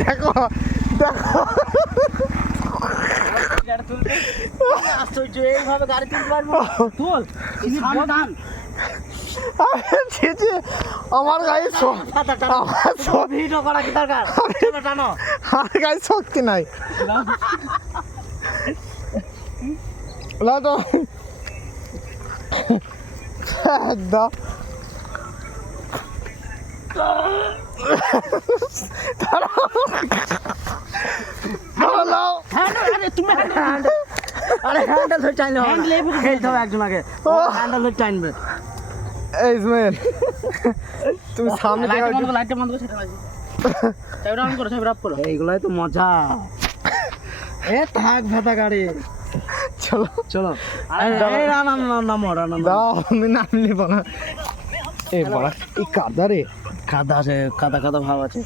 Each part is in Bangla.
দেখো দেখো আশ্চর্য, এইভাবে গাড়ি তুলতে পারবো? তুল সাবধান। আমার গায়ে ভিডিও করা কি দরকার? চলো টানো। আমার গায়ে শক্তি নাই না তো একদম তুমি আরে হ্যান্ডেল ধরে টাইনলে হ্যান্ডেল এইভাবে খেলতে হবে একজন আগে। হ্যান্ডেল ধরে টাইনবে। এই ইসমাইল তুমি সামনে থেকে লাইটটা বন্ধ করে সেটা বাজি। চাবিটা অন করো, চাবিটা অফ করো। এইগুলাই তো মজা। এ থাক ভেতা গাড়ি। চলো চলো। এই রানা নামো রানা। দাও আমি নাম নিব না। এই বড়া এই কাদা রে, কাদা আছে, কাদা কাদা ভাব আছে।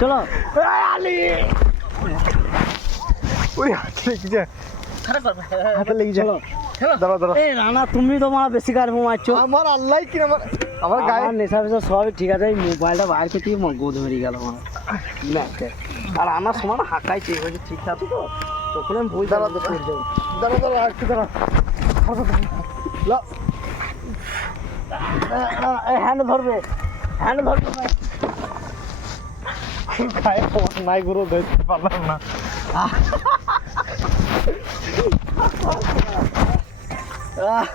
চলো। আলি ওই হাতে লেগে যায়, হাতে লেগে যায়। দাঁড়া দাঁড়া। এই রানা তুমি তো আমার বেশি গাড়ি মারছো। আমার আল্লাহ কি আমার গায়ে নেশা ফেশা সবই ঠিক আছে। এই মোবাইলটা বাইরে থেকে গোদ মেরে গেল আমার। আর আমার সমান হাঁকাইছে, ঠিক আছে তো তখন আমি বই দাঁড়া দাঁড়াতে পড়ে যাবো। দাঁড়া দাঁড়া একটু দাঁড়া। হ্যান্ড ধরবে, হ্যান্ড ধরবে। গায়ে নাই গুরু ধরতে পারলাম না। আহ